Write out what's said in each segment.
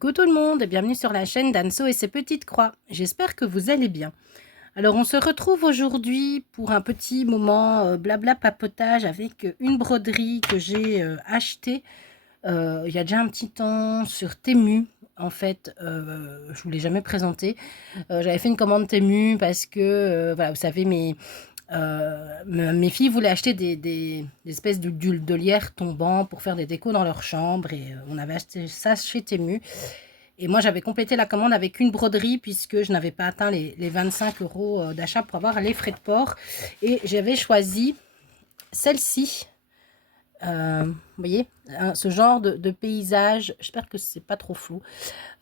Coucou tout le monde et bienvenue sur la chaîne d'Anso et ses petites croix. J'espère que vous allez bien. Alors on se retrouve aujourd'hui pour un petit moment blabla papotage avec une broderie que j'ai achetée il y a déjà un petit temps sur Temu. En fait, je vous l'ai jamais présenté. J'avais fait une commande Temu parce que, voilà, vous savez, mes filles voulaient acheter des espèces de lierre tombant pour faire des décos dans leur chambre et on avait acheté ça chez Temu. Et moi, j'avais complété la commande avec une broderie puisque je n'avais pas atteint les 25 euros d'achat pour avoir les frais de port. Et j'avais choisi celle-ci. Vous voyez, hein, ce genre de paysage, j'espère que c'est pas trop flou,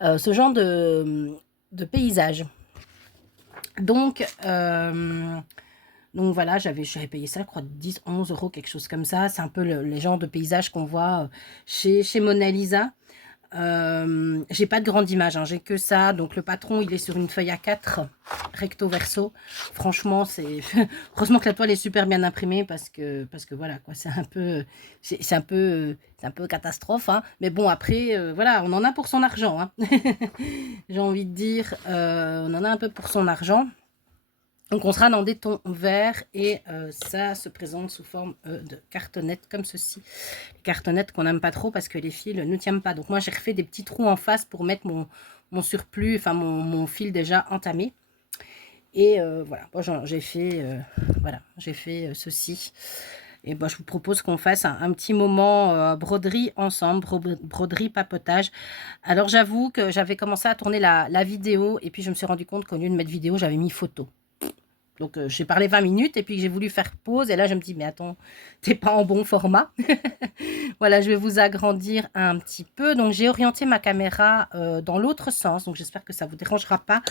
ce genre de paysage. Donc, donc voilà, j'avais payé ça, je crois, 10, 11 euros, quelque chose comme ça. C'est un peu les genres de paysages qu'on voit chez Mona Lisa. J'ai pas de grande image, hein, j'ai que ça. Donc le patron, il est sur une feuille A4 recto verso. Franchement, c'est heureusement que la toile est super bien imprimée parce que voilà quoi, c'est un peu catastrophe, hein. Mais bon après, voilà, on en a pour son argent, hein. J'ai envie de dire, on en a un peu pour son argent. Donc on sera dans des tons verts et ça se présente sous forme de cartonnettes comme ceci. Les cartonnettes qu'on n'aime pas trop parce que les fils ne tiennent pas. Donc moi j'ai refait des petits trous en face pour mettre mon surplus, enfin mon fil déjà entamé. Et voilà, bon, j'ai fait, voilà, j'ai fait ceci. Et bon, je vous propose qu'on fasse un petit moment broderie ensemble, broderie papotage. Alors j'avoue que j'avais commencé à tourner la vidéo et puis je me suis rendu compte qu'au lieu de mettre vidéo, j'avais mis photo. Donc, j'ai parlé 20 minutes et puis j'ai voulu faire pause. Et là, je me dis, mais attends, t'es pas en bon format. Voilà, je vais vous agrandir un petit peu. Donc, j'ai orienté ma caméra dans l'autre sens. Donc, j'espère que ça ne vous dérangera pas.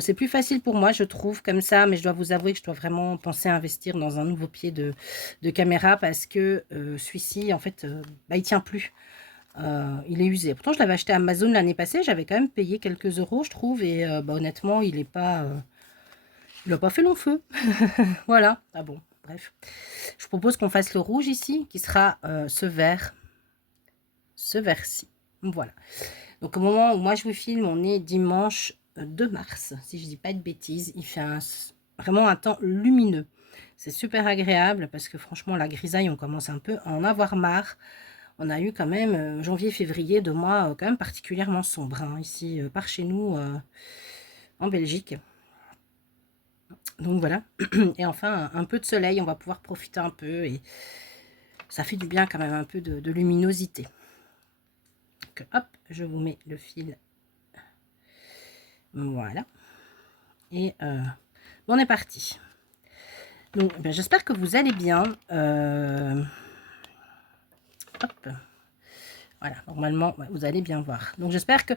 C'est plus facile pour moi, je trouve, comme ça. Mais je dois vous avouer que je dois vraiment penser à investir dans un nouveau pied de caméra parce que celui-ci, en fait, bah, il tient plus. Il est usé. Pourtant, je l'avais acheté à Amazon l'année passée. J'avais quand même payé quelques euros, je trouve. Et bah, honnêtement, il n'est pas... il n'a pas fait long feu. Voilà. Ah bon, bref. Je propose qu'on fasse le rouge ici, qui sera ce vert. Ce vert-ci. Voilà. Donc au moment où moi je vous filme, on est dimanche 2 mars. Si je dis pas de bêtises, il fait vraiment un temps lumineux. C'est super agréable parce que franchement, la grisaille, on commence un peu à en avoir marre. On a eu quand même janvier-février, 2 mois quand même particulièrement sombres, hein, ici par chez nous en Belgique. Donc voilà, et enfin un peu de soleil, on va pouvoir profiter un peu et ça fait du bien quand même, un peu de luminosité. Donc hop, je vous mets le fil, voilà, et on est parti. Donc ben, j'espère que vous allez bien. Hop. Voilà, normalement, ouais, vous allez bien voir. Donc, j'espère que,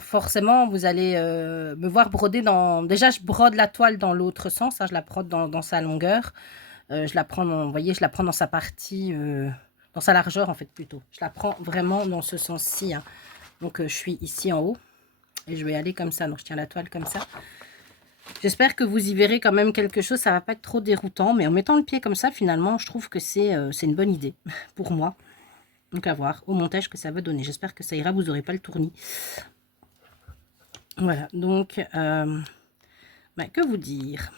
forcément, vous allez me voir broder dans... Déjà, je brode la toile dans l'autre sens, hein, je la brode dans sa longueur. Je la prends, vous voyez, je la prends dans sa partie, dans sa largeur, en fait, plutôt. Je la prends vraiment dans ce sens-ci, hein. Donc, je suis ici en haut et je vais aller comme ça. Donc, je tiens la toile comme ça. J'espère que vous y verrez quand même quelque chose. Ça va pas être trop déroutant, mais en mettant le pied comme ça, finalement, je trouve que c'est une bonne idée pour moi. Donc à voir au montage que ça va donner. J'espère que ça ira, vous n'aurez pas le tournis. Voilà, donc bah, que vous dire.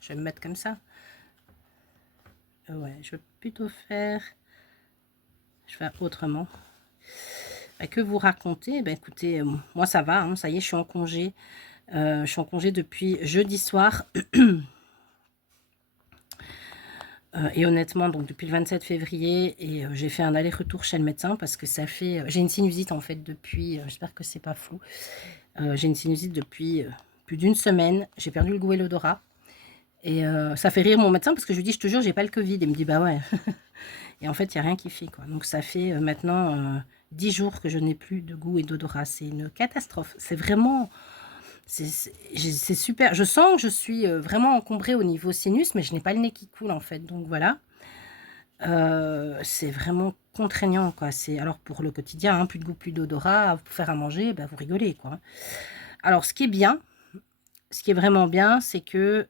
Je vais me mettre comme ça. Ouais, je vais plutôt faire... Je vais faire autrement. Bah, que vous raconter. Bah, écoutez, moi ça va, hein, ça y est, je suis en congé. Je suis en congé depuis jeudi soir. Et honnêtement, donc depuis le 27 février, et j'ai fait un aller-retour chez le médecin parce que ça fait... j'ai une sinusite en fait depuis... j'espère que c'est pas flou. J'ai une sinusite depuis plus d'une semaine. J'ai perdu le goût et l'odorat. Et ça fait rire mon médecin parce que je lui dis, je te jure, j'ai pas le Covid. Il me dit, bah ouais. Et en fait, il n'y a rien qui fait, quoi. Donc ça fait maintenant 10 jours que je n'ai plus de goût et d'odorat. C'est une catastrophe. C'est vraiment... C'est super. Je sens que je suis vraiment encombrée au niveau sinus, mais je n'ai pas le nez qui coule, en fait. Donc voilà. C'est vraiment contraignant, quoi. Alors pour le quotidien, hein, plus de goût, plus d'odorat, pour faire à manger, bah, vous rigolez, quoi. Alors ce qui est bien, ce qui est vraiment bien, c'est que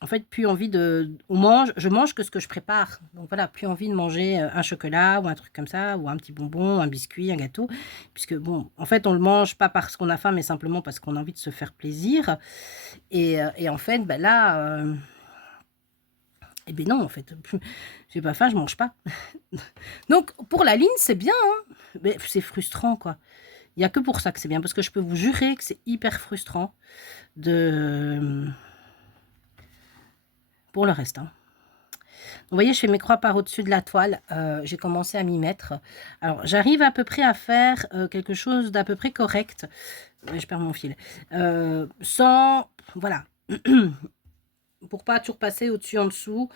en fait, plus envie je mange que ce que je prépare. Donc voilà, plus envie de manger un chocolat ou un truc comme ça, ou un petit bonbon, un biscuit, un gâteau. Puisque bon, en fait, on le mange pas parce qu'on a faim, mais simplement parce qu'on a envie de se faire plaisir. Et en fait, ben là, eh ben non, en fait, j'ai pas faim, je mange pas. Donc pour la ligne, c'est bien, hein, mais c'est frustrant, quoi. Il y a que pour ça que c'est bien, parce que je peux vous jurer que c'est hyper frustrant de pour le reste, hein. Vous voyez, je fais mes croix par au-dessus de la toile, j'ai commencé à m'y mettre. Alors j'arrive à peu près à faire, quelque chose d'à peu près correct. Ouais, je perds mon fil. Sans voilà, pour pas toujours passer au-dessus, en dessous.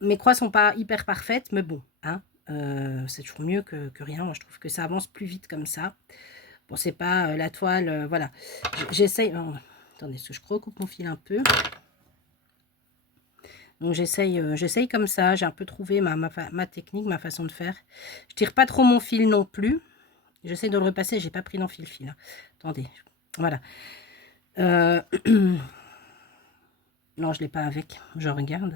Mes croix sont pas hyper parfaites, mais bon, hein, c'est toujours mieux que rien. Moi, je trouve que ça avance plus vite comme ça. Bon, c'est pas, la toile, voilà. J'essaye attendez, est-ce que je recoupe mon fil un peu? Donc j'essaye comme ça, j'ai un peu trouvé ma technique, ma façon de faire. Je tire pas trop mon fil non plus. J'essaie de le repasser, j'ai pas pris l'enfil-fil, hein. Attendez, voilà. Non, je l'ai pas avec, je regarde.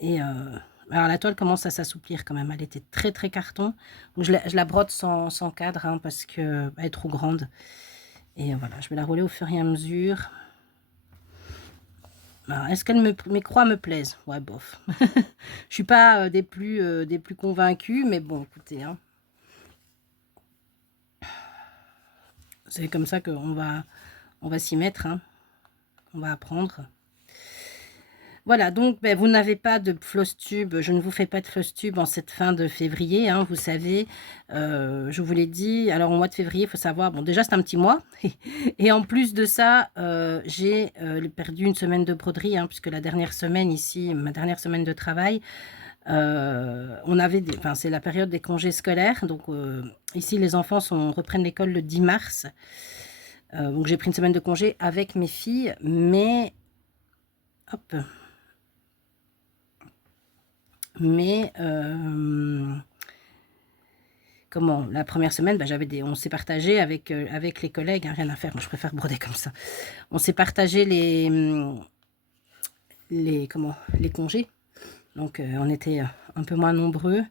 Et alors la toile commence à s'assouplir quand même, elle était très très carton. Donc je la brode sans cadre, hein, parce qu'elle est trop grande. Et voilà, je vais la rouler au fur et à mesure. Est-ce que mes croix me plaisent? Ouais, bof. Je suis pas des plus convaincus, mais bon, écoutez, hein. C'est comme ça qu'on on va s'y mettre, hein. On va apprendre. Voilà, donc ben, vous n'avez pas de floss tube, je ne vous fais pas de floss tube en cette fin de février, hein, vous savez, je vous l'ai dit. Alors au mois de février, il faut savoir, bon déjà c'est un petit mois, et en plus de ça, j'ai perdu une semaine de broderie, hein, puisque la dernière semaine ici, ma dernière semaine de travail, on avait enfin c'est la période des congés scolaires, donc ici les enfants reprennent l'école le 10 mars, donc j'ai pris une semaine de congé avec mes filles, mais hop. Mais comment? La première semaine, bah, on s'est partagé avec les collègues, hein, rien à faire, moi je préfère broder comme ça. On s'est partagé les congés. Donc on était un peu moins nombreux.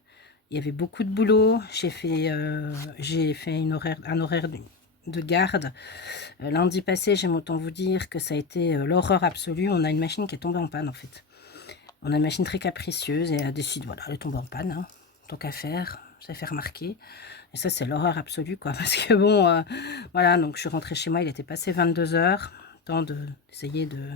Il y avait beaucoup de boulot. J'ai fait un horaire de garde. Lundi passé, j'aime autant vous dire que ça a été l'horreur absolue. On a une machine qui est tombée en panne en fait. On a une machine très capricieuse et elle décide, voilà, elle est tombée en panne, hein, tant qu'à faire, ça fait remarquer. Et ça, c'est l'horreur absolue, quoi, parce que bon, voilà, donc je suis rentrée chez moi, il était passé 22 heures, temps d'essayer de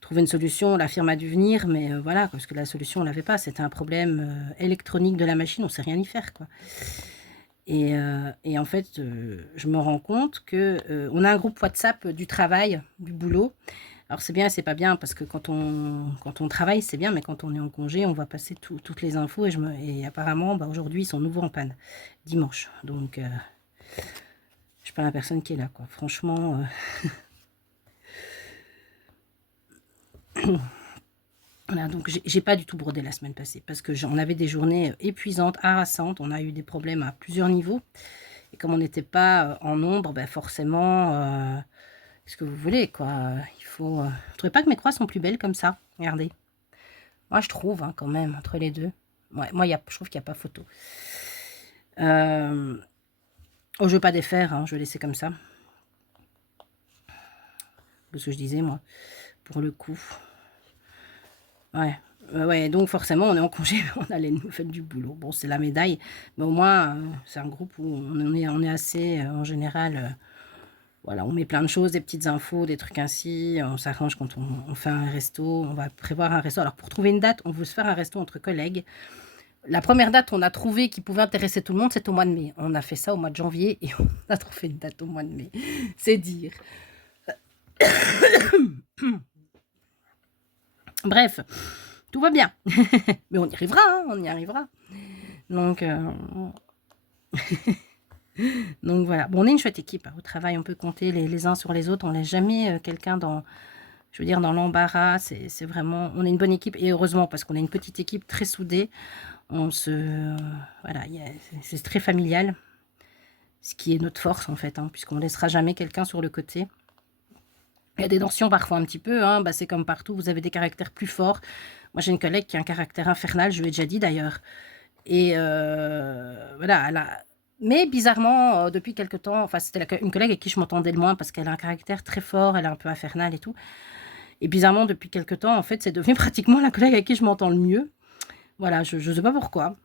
trouver une solution. La firme a dû venir, mais voilà, parce que la solution, on l'avait pas, c'était un problème électronique de la machine, on sait rien y faire, quoi. Et en fait, je me rends compte que on a un groupe WhatsApp du travail, du boulot. Alors c'est bien et c'est pas bien, parce que quand on travaille, c'est bien, mais quand on est en congé, on va passer toutes les infos. Et apparemment, bah, aujourd'hui, ils sont nouveau en panne, dimanche. Donc, je suis pas la personne qui est là, quoi. Franchement, voilà, donc j'ai pas du tout brodé la semaine passée, parce que on avait des journées épuisantes, harassantes. On a eu des problèmes à plusieurs niveaux. Et comme on n'était pas en nombre, bah forcément, qu'est-ce que vous voulez, quoi. Il faut... Vous trouvez pas que mes croix sont plus belles comme ça? Regardez. Moi, je trouve, hein, quand même, entre les deux. Ouais, moi, je trouve qu'il n'y a pas photo. Oh, je veux pas défaire, hein, je vais laisser comme ça. Ce que je disais, moi, pour le coup. Ouais. Ouais, donc forcément, on est en congé, on a les nouvelles du boulot. Bon, c'est la médaille, mais au moins, c'est un groupe où on est assez, en général, voilà, on met plein de choses, des petites infos, des trucs ainsi. On s'arrange quand on fait un resto, on va prévoir un resto. Alors, pour trouver une date, on veut se faire un resto entre collègues. La première date qu'on a trouvée qui pouvait intéresser tout le monde, c'est au mois de mai. On a fait ça au mois de janvier et on a trouvé une date au mois de mai. C'est dire. Bref, tout va bien. Mais on y arrivera, hein, on y arrivera. Donc, donc voilà. Bon, on est une chouette équipe, hein. Au travail, on peut compter les uns sur les autres. On ne laisse jamais quelqu'un je veux dire, dans l'embarras. C'est vraiment... On est une bonne équipe. Et heureusement, parce qu'on est une petite équipe très soudée. Voilà, c'est très familial. Ce qui est notre force, en fait, hein, puisqu'on ne laissera jamais quelqu'un sur le côté. Il y a des tensions parfois un petit peu, hein, bah, c'est comme partout, vous avez des caractères plus forts. Moi, j'ai une collègue qui a un caractère infernal, je lui ai déjà dit d'ailleurs. Et voilà, mais bizarrement, depuis quelque temps, enfin, c'était une collègue avec qui je m'entendais le moins parce qu'elle a un caractère très fort, elle est un peu infernale et tout. Et bizarrement, depuis quelque temps, en fait, c'est devenu pratiquement la collègue avec qui je m'entends le mieux. Voilà, je ne sais pas pourquoi.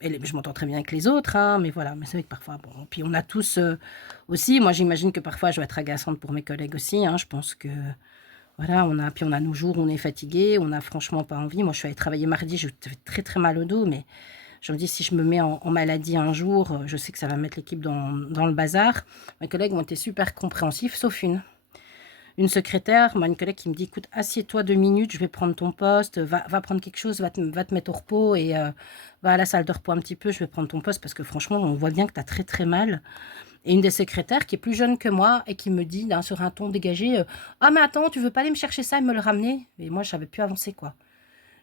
Je m'entends très bien avec les autres, hein, mais voilà, mais c'est vrai que parfois, bon, puis on a tous aussi, moi j'imagine que parfois je vais être agaçante pour mes collègues aussi, hein, je pense que, voilà, puis on a nos jours où on est fatigué, on n'a franchement pas envie. Moi je suis allée travailler mardi, j'ai très très mal au dos, mais je me dis si je me mets en maladie un jour, je sais que ça va mettre l'équipe dans le bazar. Mes collègues ont été super compréhensifs, sauf une secrétaire, moi, une collègue qui me dit: «Écoute, assieds-toi 2 minutes, je vais prendre ton poste, va prendre quelque chose, va te mettre au repos et va à la salle de repos un petit peu, je vais prendre ton poste parce que franchement, on voit bien que tu as très, très mal». Et une des secrétaires qui est plus jeune que moi et qui me dit, sur un ton dégagé: «Ah mais attends, tu veux pas aller me chercher ça et me le ramener?» Et moi, je savais plus avancer, quoi.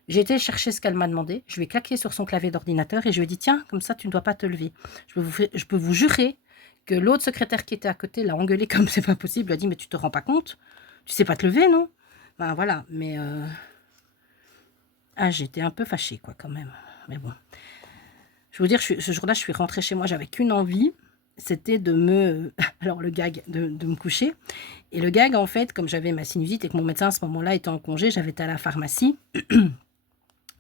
J'ai été chercher ce qu'elle m'a demandé, je lui ai claqué sur son clavier d'ordinateur et je lui ai dit: «Tiens, comme ça, tu ne dois pas te lever». Je peux vous jurer que l'autre secrétaire qui était à côté l'a engueulé comme c'est pas possible, lui a dit: «Mais tu te rends pas compte? Tu sais pas te lever, non?» Ben voilà, mais j'étais un peu fâchée, quoi, quand même. Mais bon. Je veux dire, ce jour-là, je suis rentrée chez moi, j'avais qu'une envie, c'était de me alors le gag, de me coucher. Et le gag, en fait, comme j'avais ma sinusite et que mon médecin, à ce moment-là, était en congé, j'avais été à la pharmacie.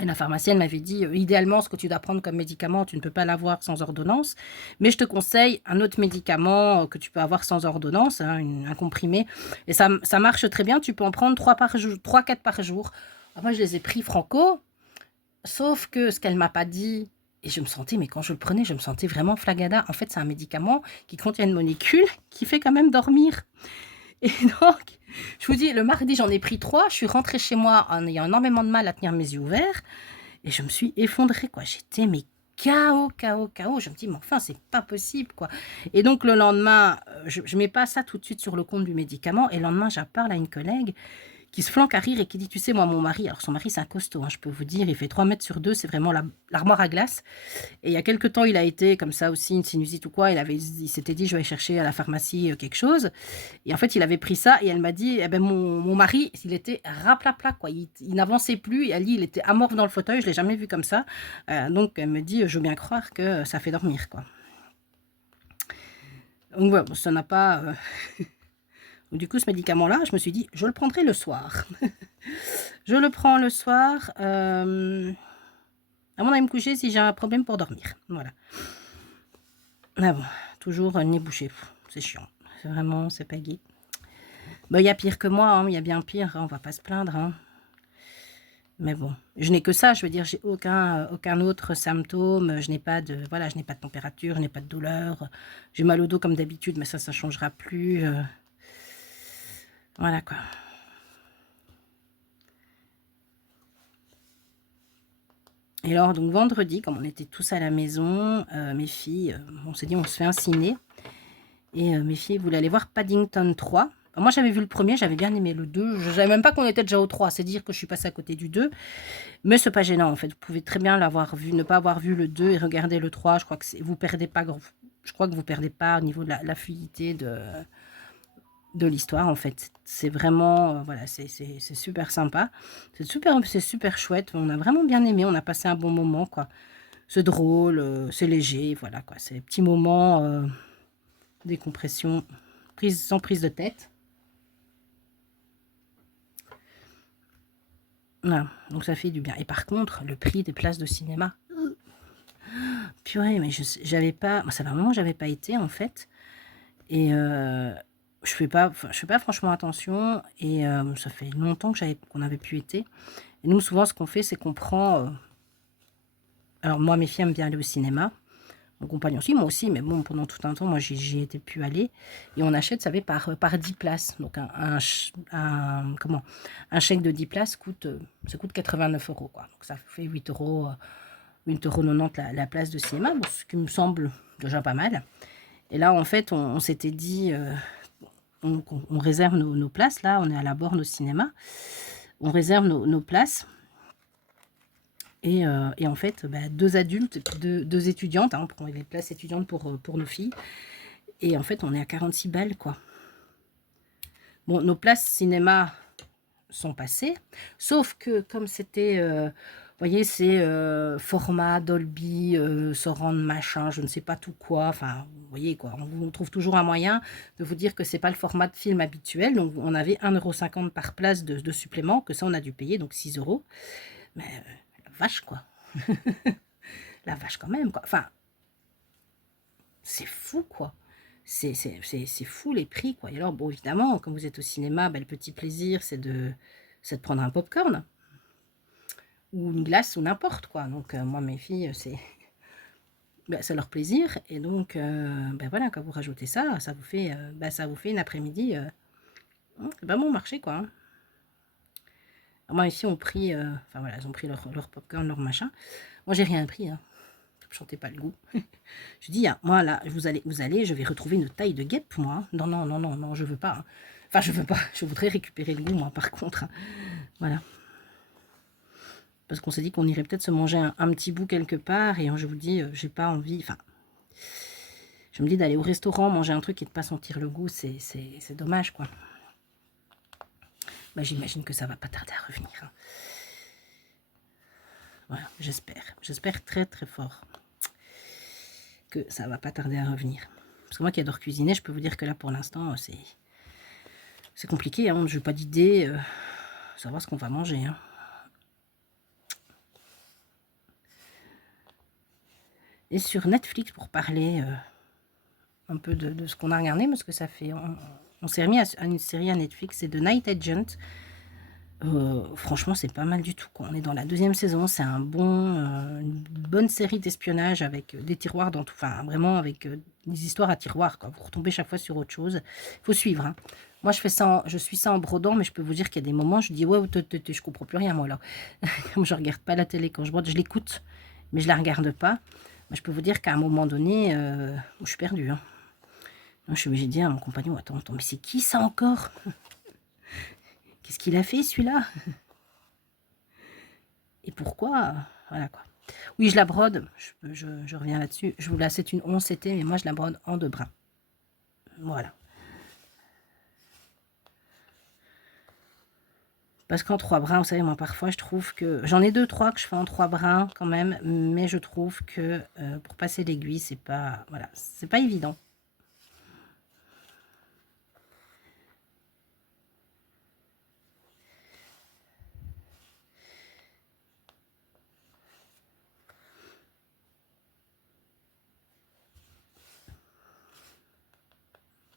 Et la pharmacienne m'avait dit: «Idéalement, ce que tu dois prendre comme médicament, tu ne peux pas l'avoir sans ordonnance, mais je te conseille un autre médicament, que tu peux avoir sans ordonnance, hein, un comprimé et ça marche très bien, tu peux en prendre 3 par jour, 3-4 par jour». Alors moi, je les ai pris franco, sauf que ce qu'elle m'a pas dit et je me sentais mais quand je le prenais, je me sentais vraiment flagada. En fait, c'est un médicament qui contient une molécule qui fait quand même dormir. Et donc, je vous dis, le mardi, j'en ai pris 3. Je suis rentrée chez moi en ayant énormément de mal à tenir mes yeux ouverts. Et je me suis effondrée, quoi. J'étais, mais KO, KO, KO. Je me dis, mais enfin, c'est pas possible, quoi. Et donc, le lendemain, je mets pas ça tout de suite sur le compte du médicament. Et le lendemain, j'en parle à une collègue qui se flanque à rire et qui dit: «Tu sais, moi, mon mari», alors son mari, c'est un costaud, hein, je peux vous dire, il fait 3 mètres sur 2, c'est vraiment l'armoire à glace. Et il y a quelque temps, il a été comme ça aussi, une sinusite ou quoi, il s'était dit: «Je vais aller chercher à la pharmacie quelque chose». Et en fait, il avait pris ça et elle m'a dit: «Eh ben, mon mari, il était raplapla, quoi, il n'avançait plus». Et elle dit: «Il était amorphe dans le fauteuil, je l'ai jamais vu comme ça». Donc elle me dit: «Je veux bien croire que ça fait dormir, quoi». Donc voilà, bon, ça n'a pas, du coup, ce médicament-là, je me suis dit: «Je le prendrai le soir». Je le prends le soir, avant d'aller me coucher si j'ai un problème pour dormir, voilà. Ah bon, toujours, le nez bouché, c'est chiant. C'est vraiment, c'est pas gai. Bah, il y a pire que moi, hein, il y a bien pire, hein, on va pas se plaindre, hein. Mais bon, je n'ai que ça, je veux dire, j'ai aucun autre symptôme, je n'ai pas de voilà, je n'ai pas de température, je n'ai pas de douleur, j'ai mal au dos comme d'habitude, mais ça changera plus, voilà, quoi. Et alors donc vendredi, comme on était tous à la maison, mes filles, on s'est dit: «On se fait un ciné». Et mes filles voulaient aller voir Paddington 3. Moi, j'avais vu le premier, j'avais bien aimé le 2. Je savais même pas qu'on était déjà au 3. C'est dire que je suis passée à côté du 2. Mais c'est pas gênant, en fait. Vous pouvez très bien l'avoir vu, ne pas avoir vu le 2 et regarder le 3. Je crois que vous perdez pas je crois que vous perdez pas au niveau de la fluidité de l'histoire, en fait. C'est vraiment, voilà, c'est super sympa. C'est super chouette. On a vraiment bien aimé. On a passé un bon moment, quoi. C'est drôle, c'est léger, voilà, quoi. C'est des petits moments, décompression, sans prise de tête. Voilà, donc ça fait du bien. Et par contre, le prix des places de cinéma, purée, mais j'avais pas, ça fait un moment que j'avais pas été en fait, et je fais pas franchement attention, et ça fait longtemps que qu'on avait pu été. Et nous, souvent, ce qu'on fait, c'est qu'on prend, alors moi, mes filles aiment bien aller au cinéma, mon compagnon aussi, moi aussi, mais bon, pendant tout un temps, moi, j'y étais plus allée. Et on achète, ça fait par 10 places. Donc, un chèque de 10 places ça coûte 89 €, quoi. Donc, ça fait 8 €, 8,90 € la place de cinéma, bon, ce qui me semble déjà pas mal. Et là, en fait, on s'était dit, on réserve nos places. Là, on est à la borne au cinéma. On réserve nos places. Et en fait, bah, 2 adultes, 2 étudiantes, hein, on prend les places étudiantes pour nos filles. Et en fait, on est à 46 balles, quoi. Bon, nos places cinéma sont passées, sauf que comme c'était, vous voyez, c'est format Dolby, surround machin, je ne sais pas tout quoi, enfin, vous voyez quoi, on trouve toujours un moyen de vous dire que c'est pas le format de film habituel, donc on avait 1,50 € par place de supplément, que ça on a dû payer, donc 6 €, mais la vache quoi, la vache quand même quoi, enfin, c'est fou quoi. C'est fou les prix quoi. Et alors bon évidemment, quand vous êtes au cinéma, bah, le petit plaisir c'est de prendre un popcorn ou une glace ou n'importe quoi. Donc moi mes filles c'est leur plaisir et donc bah, voilà, quand vous rajoutez ça, ça vous fait une après-midi, c'est pas bon marché quoi, hein. Alors, moi ici ont pris, enfin voilà, ils ont pris leur popcorn, leur machin. Moi j'ai rien pris, hein. Je sentais pas le goût. Je dis, ah, moi là, vous allez, je vais retrouver une taille de guêpe, moi, hein. Non, non, non, non, non, je veux pas, hein. Enfin, je veux pas, je voudrais récupérer le goût, moi, par contre, hein. Voilà. Parce qu'on s'est dit qu'on irait peut-être se manger un petit bout quelque part, et je vous dis, j'ai pas envie, enfin, je me dis d'aller au restaurant, manger un truc et de pas sentir le goût, c'est dommage, quoi. Bah, j'imagine que ça va pas tarder à revenir, hein. Voilà, j'espère très très fort que ça va pas tarder à revenir. Parce que moi qui adore cuisiner, je peux vous dire que là, pour l'instant, c'est compliqué, hein. Je n'ai pas d'idée, savoir ce qu'on va manger, hein. Et sur Netflix, pour parler un peu de ce qu'on a regardé, parce que ça fait... On s'est remis à une série à Netflix, c'est The Night Agent. Franchement, c'est pas mal du tout, quoi. On est dans la 2e saison, c'est une bonne série d'espionnage avec des tiroirs dans tout, enfin vraiment avec des histoires à tiroirs, quoi. Vous retombez chaque fois sur autre chose. Il faut suivre, hein. Moi, je suis ça en brodant, mais je peux vous dire qu'il y a des moments, je dis ouais, je comprends plus rien moi là. Comme je regarde pas la télé quand je brode, je l'écoute, mais je la regarde pas. Mais je peux vous dire qu'à un moment donné, je suis perdue, hein. Je suis obligée de dire à mon compagnon, attends, mais c'est qui ça encore? Qu'est-ce qu'il a fait celui-là? Et pourquoi? Voilà quoi. Oui, je la brode, je reviens là-dessus. Je vous la, c'est une 11 CT, mais moi je la brode en 2 brins. Voilà. Parce qu'en 3 brins, vous savez, moi parfois je trouve que... J'en ai 2-3 que je fais en 3 brins quand même, mais je trouve que pour passer l'aiguille, c'est pas... Voilà, c'est pas évident.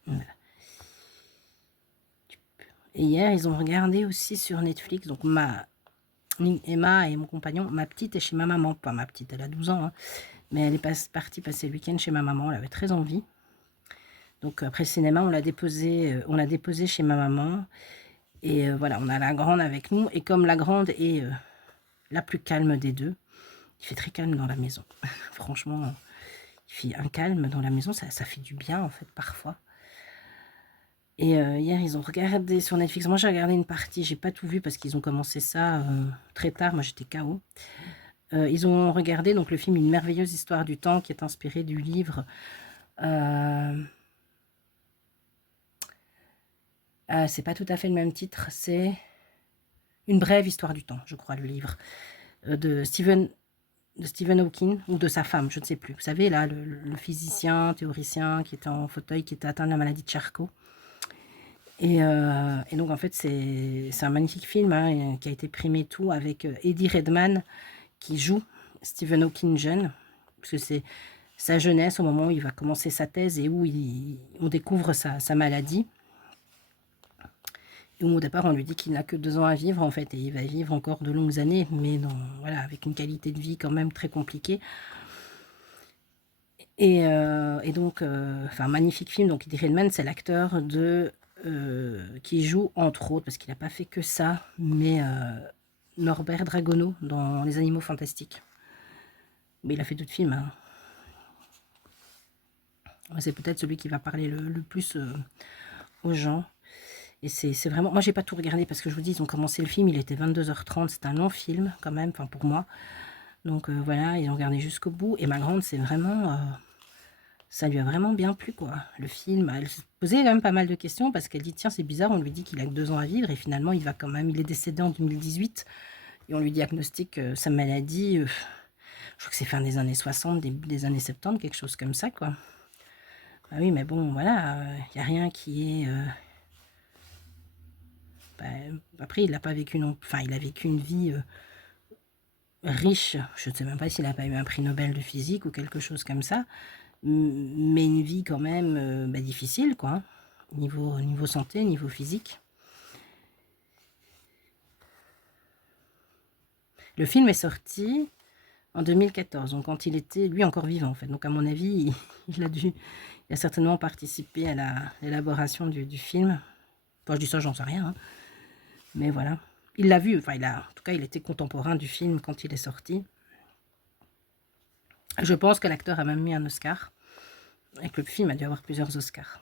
Voilà. Et hier, ils ont regardé aussi sur Netflix, donc Emma et mon compagnon, ma petite est chez ma maman, pas ma petite, elle a 12 ans, hein, mais elle est partie passer le week-end chez ma maman, elle avait très envie. Donc après le cinéma, on l'a déposée chez ma maman. Et voilà, on a la grande avec nous. Et comme la grande est la plus calme des deux, il fait très calme dans la maison. Franchement, il fait un calme dans la maison, ça fait du bien en fait parfois. Et hier, ils ont regardé sur Netflix. Moi, j'ai regardé une partie, j'ai pas tout vu parce qu'ils ont commencé ça très tard. Moi, j'étais KO. Ils ont regardé donc le film Une merveilleuse histoire du temps qui est inspiré du livre. C'est pas tout à fait le même titre, c'est Une brève histoire du temps, je crois, le livre de Stephen Hawking ou de sa femme, je ne sais plus. Vous savez, là, le physicien, théoricien qui était en fauteuil, qui était atteint de la maladie de Charcot. Et donc, en fait, c'est un magnifique film hein, qui a été primé tout avec Eddie Redmayne qui joue Stephen Hawking jeune, parce que c'est sa jeunesse au moment où il va commencer sa thèse et où on découvre sa maladie. Et où au départ, on lui dit qu'il n'a que 2 ans à vivre, en fait, et il va vivre encore de longues années, mais voilà, avec une qualité de vie quand même très compliquée. Et donc, enfin, magnifique film. Donc, Eddie Redmayne, c'est l'acteur qui joue, entre autres, parce qu'il n'a pas fait que ça, mais Norbert Dragono dans Les Animaux Fantastiques. Mais il a fait d'autres films, hein. C'est peut-être celui qui va parler le plus aux gens. Et c'est vraiment... Moi, j'ai pas tout regardé parce que je vous dis, ils ont commencé le film, il était 22h30. C'est un long film, quand même, enfin, pour moi. Donc, voilà, ils ont regardé jusqu'au bout. Et ma grande, c'est vraiment... ça lui a vraiment bien plu, quoi, le film. Elle se posait quand même pas mal de questions parce qu'elle dit, tiens, c'est bizarre, on lui dit qu'il a que 2 ans à vivre et finalement, il va quand même, il est décédé en 2018 et on lui diagnostique sa maladie, je crois que c'est fin des années 60, début des années 70, quelque chose comme ça, quoi. Bah oui, mais bon, voilà, il n'y a rien qui est... bah, après, il n'a pas vécu non... Enfin, il a vécu une vie riche. Je ne sais même pas s'il n'a pas eu un prix Nobel de physique ou quelque chose comme ça. Mais une vie quand même bah, difficile, quoi. Hein. Niveau santé, niveau physique. Le film est sorti en 2014, donc quand il était, lui, encore vivant, en fait. Donc, à mon avis, il a certainement participé à l'élaboration du film. Enfin, je dis ça, j'en sais rien. Hein. Mais voilà. Il l'a vu, enfin, en tout cas, il était contemporain du film quand il est sorti. Je pense que l'acteur a même mis un Oscar. Et que le film a dû avoir plusieurs Oscars.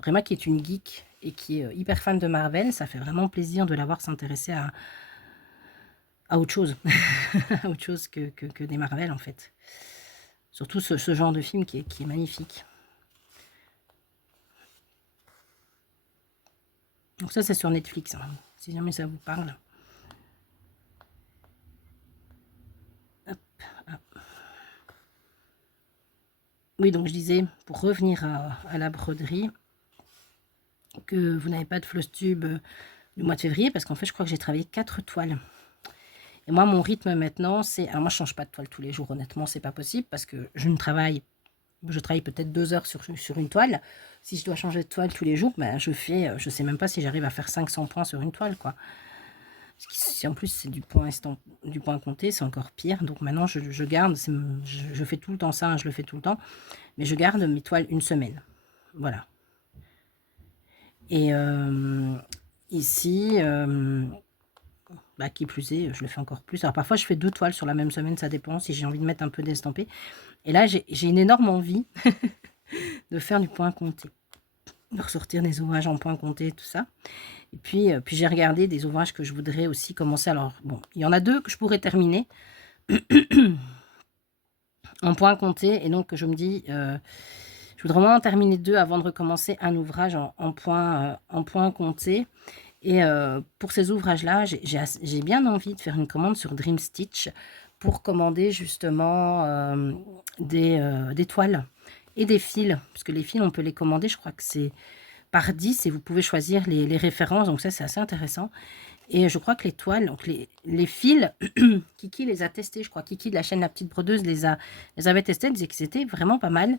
Réma, qui est une geek et qui est hyper fan de Marvel, ça fait vraiment plaisir de la voir s'intéresser à autre chose. à autre chose que des Marvel, en fait. Surtout ce genre de film qui est magnifique. Donc ça, c'est sur Netflix, hein, si jamais ça vous parle. Hop, hop. Oui, donc je disais, pour revenir à la broderie, que vous n'avez pas de floss tube du mois de février, parce qu'en fait, je crois que j'ai travaillé 4 toiles. Et moi, mon rythme maintenant, c'est... Alors moi, je ne change pas de toile tous les jours, honnêtement, c'est pas possible, parce que je travaille peut-être 2 heures sur une toile. Si je dois changer de toile tous les jours, ben, je sais même pas si j'arrive à faire 500 points sur une toile, quoi. Si en plus c'est du point compté, c'est encore pire. Donc maintenant, je garde, je fais tout le temps ça, hein, je le fais tout le temps, mais je garde mes toiles une semaine. Voilà. Et ici, bah, qui plus est, je le fais encore plus. Alors parfois, je fais 2 toiles sur la même semaine, ça dépend si j'ai envie de mettre un peu d'estampé. Et là, j'ai une énorme envie de faire du point compté, de ressortir des ouvrages en point compté, tout ça. Et puis j'ai regardé des ouvrages que je voudrais aussi commencer. Alors, bon, il y en a 2 que je pourrais terminer en point compté. Et donc, je me dis, je voudrais vraiment en terminer 2 avant de recommencer un ouvrage en point compté. Et pour ces ouvrages-là, j'ai bien envie de faire une commande sur Dream Stitch pour commander justement des toiles et des fils. Parce que les fils, on peut les commander, je crois que c'est par 10 et vous pouvez choisir les références. Donc ça, c'est assez intéressant. Et je crois que les toiles, donc les fils, Kiki les a testés, je crois. Kiki de la chaîne La Petite Brodeuse les avait testés, elle disait que c'était vraiment pas mal.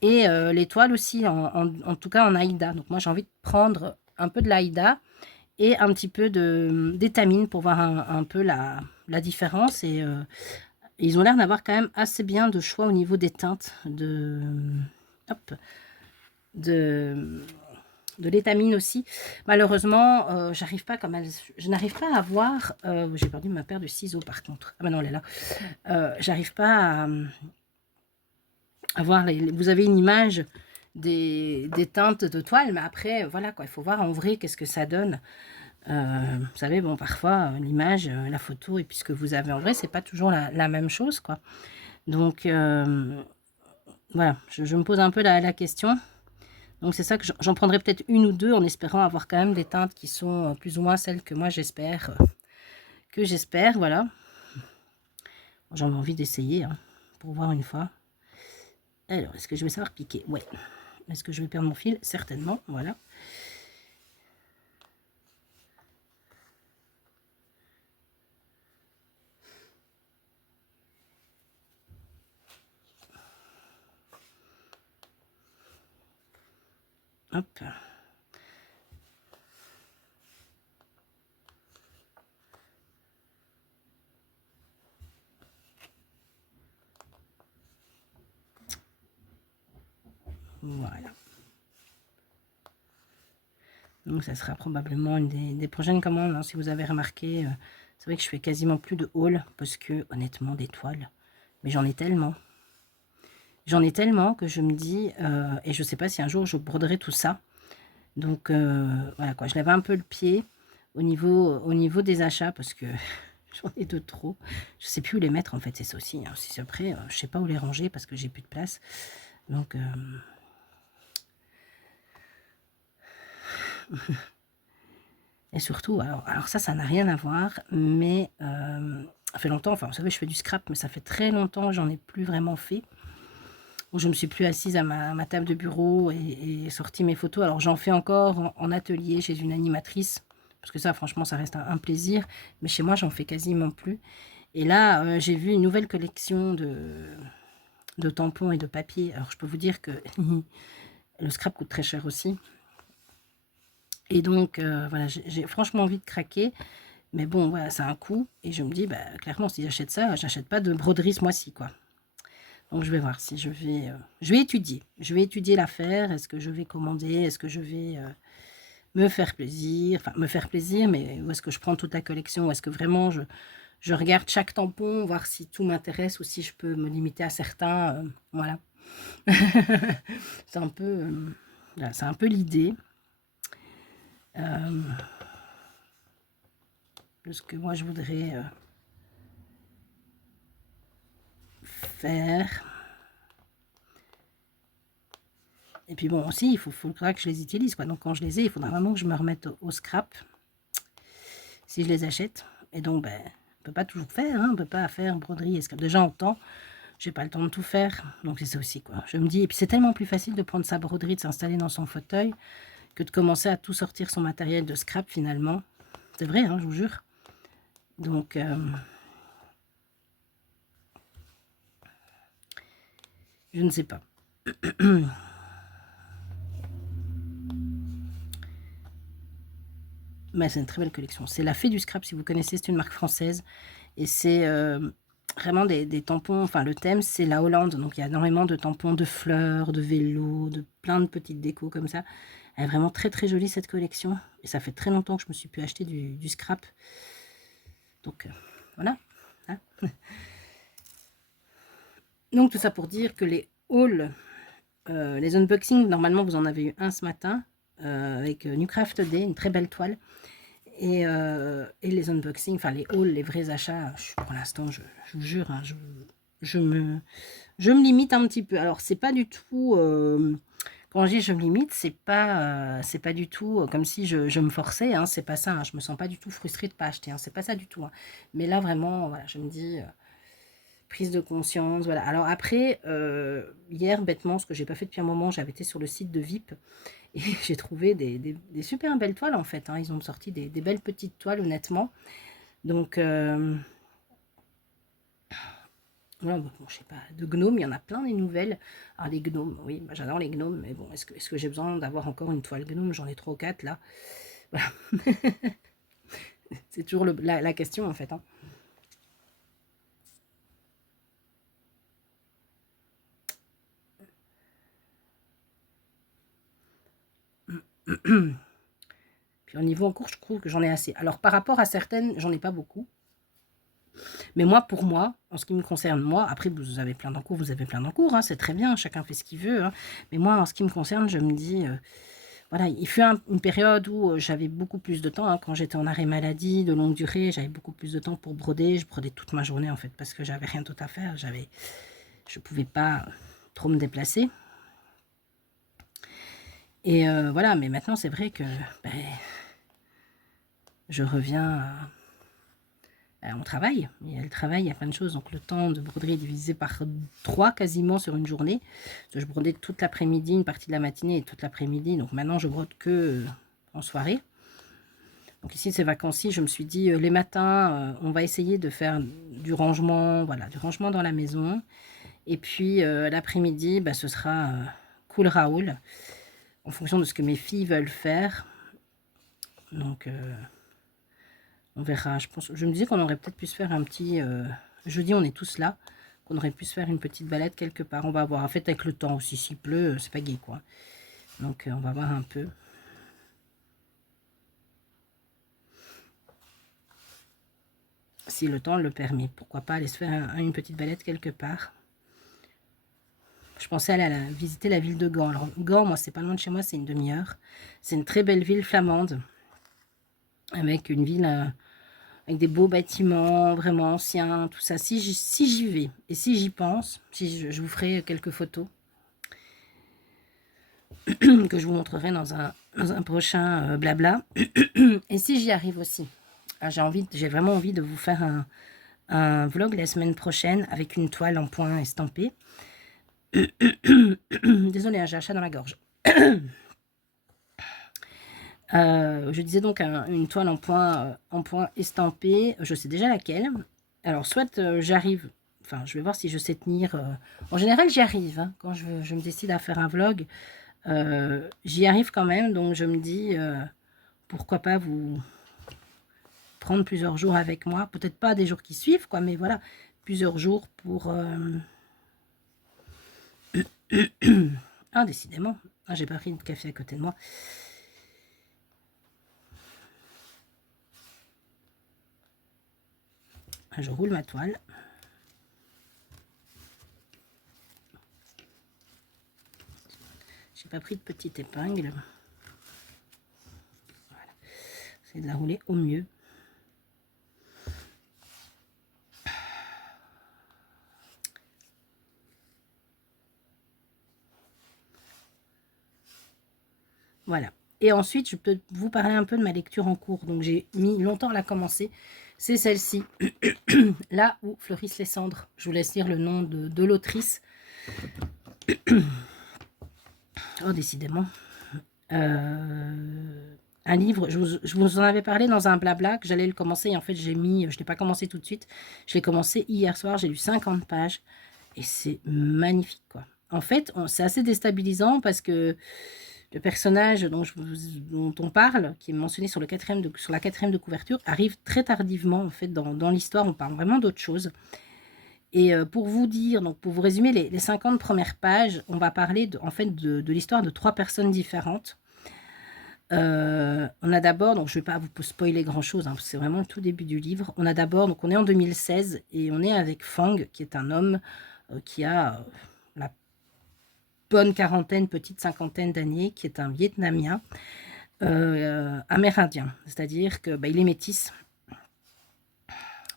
Et les toiles aussi, en tout cas en Aïda. Donc moi, j'ai envie de prendre un peu de l'Aïda et un petit peu d'étamine pour voir un peu la différence. Et ils ont l'air d'avoir quand même assez bien de choix au niveau des teintes hop, de l'étamine aussi. Malheureusement, j'arrive pas comme je n'arrive pas à voir. J'ai perdu ma paire de ciseaux par contre. Ah ben non, elle est là. J'arrive pas à voir. Vous avez une image des teintes de toile, mais après, voilà quoi. Il faut voir en vrai qu'est-ce que ça donne. Vous savez, bon, parfois, l'image, la photo et puis ce que vous avez en vrai, c'est pas toujours la même chose, quoi. Donc, voilà, je me pose un peu la question. Donc, c'est ça que j'en prendrai peut-être 1 ou 2 en espérant avoir quand même des teintes qui sont plus ou moins celles que moi j'espère. Voilà. J'en ai envie d'essayer, hein, pour voir une fois. Alors, est-ce que je vais savoir piquer? Ouais. Est-ce que je vais perdre mon fil? Certainement, voilà. Hop. Voilà. Donc ça sera probablement une des prochaines commandes, hein, si vous avez remarqué. C'est vrai que je fais quasiment plus de haul parce que honnêtement des toiles, mais j'en ai tellement. J'en ai tellement que je me dis, et je sais pas si un jour je broderai tout ça. Donc voilà quoi, je lève un peu le pied au niveau des achats parce que J'en ai de trop. Je sais plus où les mettre en fait, c'est ça aussi. Hein. Si après, je sais pas où les ranger parce que j'ai plus de place. Donc, et surtout, alors ça n'a rien à voir, mais ça fait longtemps, enfin vous savez, je fais du scrap, mais ça fait très longtemps que j'en ai plus vraiment fait. Où je me suis plus assise à ma table de bureau et sorti mes photos. Alors j'en fais encore en atelier chez une animatrice, parce que ça franchement ça reste un plaisir, mais chez moi j'en fais quasiment plus. Et là j'ai vu une nouvelle collection de tampons et de papier. Alors je peux vous dire que le scrap coûte très cher aussi. Et donc voilà, j'ai franchement envie de craquer. Mais bon, voilà, c'est un coût. Et je me dis, bah, clairement, si j'achète ça, j'achète pas de broderie ce mois-ci, quoi. Donc je vais voir si je vais étudier. Je vais étudier l'affaire. Est-ce que je vais commander? Est-ce que je vais me faire plaisir? Enfin, me faire plaisir, mais où est-ce que je prends toute la collection? Ou est-ce que vraiment je regarde chaque tampon, voir si tout m'intéresse ou si je peux me limiter à certains? Voilà. C'est un peu, voilà, c'est un peu l'idée de ce que moi je voudrais faire. Et puis bon, aussi, il faudra que je les utilise, quoi. Donc quand je les ai, il faudra vraiment que je me remette au scrap, si je les achète. Et donc, ben, on peut pas toujours faire, hein, on peut pas faire broderie et scrap. Déjà en temps, j'ai pas le temps de tout faire. Donc c'est ça aussi, quoi. Je me dis, et puis c'est tellement plus facile de prendre sa broderie, de s'installer dans son fauteuil, que de commencer à tout sortir son matériel de scrap, finalement. C'est vrai, hein, je vous jure. Donc, je ne sais pas. Mais c'est une très belle collection. C'est la Fée du Scrap, si vous connaissez, c'est une marque française. Et c'est vraiment des tampons, enfin le thème c'est la Hollande, donc il y a énormément de tampons de fleurs, de vélos, de plein de petites décos comme ça. Elle est vraiment très très jolie cette collection. Et ça fait très longtemps que je me suis pu acheter du scrap. Donc voilà. Hein. Donc tout ça pour dire que les hauls, les unboxings, normalement vous en avez eu un ce matin avec New Craft Day, une très belle toile. Et les unboxings, enfin les hauls, les vrais achats, pour l'instant, je vous jure, hein, je me limite un petit peu. Alors, c'est pas du tout, quand je dis je me limite, c'est pas du tout comme si je me forçais, hein, c'est pas ça, hein, je me sens pas du tout frustrée de pas acheter, hein, c'est pas ça du tout. Hein. Mais là, vraiment, voilà, je me dis, prise de conscience, voilà. Alors après, hier, bêtement, ce que j'ai pas fait depuis un moment, j'avais été sur le site de VIP, et j'ai trouvé des super belles toiles en fait. Hein. Ils ont sorti des belles petites toiles honnêtement. Donc voilà, bon, je sais pas, de gnomes, il y en a plein des nouvelles. Alors les gnomes, oui, bah, j'adore les gnomes, mais bon, est-ce que j'ai besoin d'avoir encore une toile gnome? J'en ai 3 ou 4 là. Voilà. C'est toujours la question en fait. Hein. Puis au niveau en cours, je trouve que j'en ai assez. Alors par rapport à certaines, j'en ai pas beaucoup. Mais moi, pour moi, en ce qui me concerne, moi, après vous avez plein d'encours, vous avez plein d'encours, hein, c'est très bien, chacun fait ce qu'il veut. Hein. Mais moi, en ce qui me concerne, je me dis, voilà, il fut une période où j'avais beaucoup plus de temps, hein, quand j'étais en arrêt maladie de longue durée, j'avais beaucoup plus de temps pour broder, je brodais toute ma journée en fait, parce que j'avais rien d'autre à faire, je pouvais pas trop me déplacer. Et voilà, mais maintenant c'est vrai que ben, je reviens on travaille, et le travail, il y a plein de choses. Donc le temps de broderie est divisé par 3 quasiment sur une journée. Je brodais toute l'après-midi, une partie de la matinée et toute l'après-midi. Donc maintenant, je brode que en soirée. Donc ici, ces vacances-ci, je me suis dit, les matins, on va essayer de faire du rangement, voilà, du rangement dans la maison. Et puis l'après-midi, bah, ce sera cool Raoul, en fonction de ce que mes filles veulent faire. Donc... on verra, je me disais qu'on aurait peut-être pu se faire un petit... jeudi, on est tous là, qu'on aurait pu se faire une petite balade quelque part. On va voir, en fait, avec le temps aussi, s'il pleut, c'est pas gai, quoi. Donc, on va voir un peu. Si le temps le permet. Pourquoi pas aller se faire une petite balade quelque part. Je pensais aller visiter la ville de Gand. Alors, Gand, moi, c'est pas loin de chez moi, c'est une demi-heure. C'est une très belle ville flamande, avec une ville... avec des beaux bâtiments vraiment anciens, tout ça. Si j'y vais et si j'y pense, si je vous ferai quelques photos que je vous montrerai dans un prochain blabla. Et si j'y arrive aussi, j'ai vraiment envie de vous faire un vlog la semaine prochaine avec une toile en point estampée. Désolée, hein, j'ai un chat dans la gorge. Je disais donc une toile en point estampé, je sais déjà laquelle. Alors soit j'arrive, enfin je vais voir si je sais tenir, en général j'y arrive, hein, quand je me décide à faire un vlog, j'y arrive quand même, donc je me dis pourquoi pas vous prendre plusieurs jours avec moi, peut-être pas des jours qui suivent quoi, mais voilà, plusieurs jours pour... Ah décidément, ah, j'ai pas pris de café à côté de moi. Je roule ma toile. J'ai pas pris de petite épingle. Voilà. C'est de la rouler au mieux. Voilà. Et ensuite, je peux vous parler un peu de ma lecture en cours. Donc, j'ai mis longtemps à la commencer. C'est celle-ci. Là où fleurissent les cendres. Je vous laisse lire le nom de l'autrice. Oh, décidément. Un livre, je vous en avais parlé dans un blabla que j'allais le commencer. Et en fait, je ne l'ai pas commencé tout de suite. Je l'ai commencé hier soir. J'ai lu 50 pages. Et c'est magnifique, quoi. En fait, c'est assez déstabilisant parce que le personnage dont on parle, qui est mentionné sur la quatrième de couverture, arrive très tardivement en fait dans l'histoire. On parle vraiment d'autre chose. Et pour vous dire, donc pour vous résumer les 50 premières pages, on va parler en fait de l'histoire de 3 personnes différentes. On a d'abord, donc je ne vais pas vous spoiler grand chose, hein, c'est vraiment le tout début du livre. On a d'abord, donc on est en 2016 et on est avec Fang, qui est un homme qui a la bonne quarantaine, petite cinquantaine d'années, qui est un Vietnamien amérindien, c'est-à-dire que il est métis,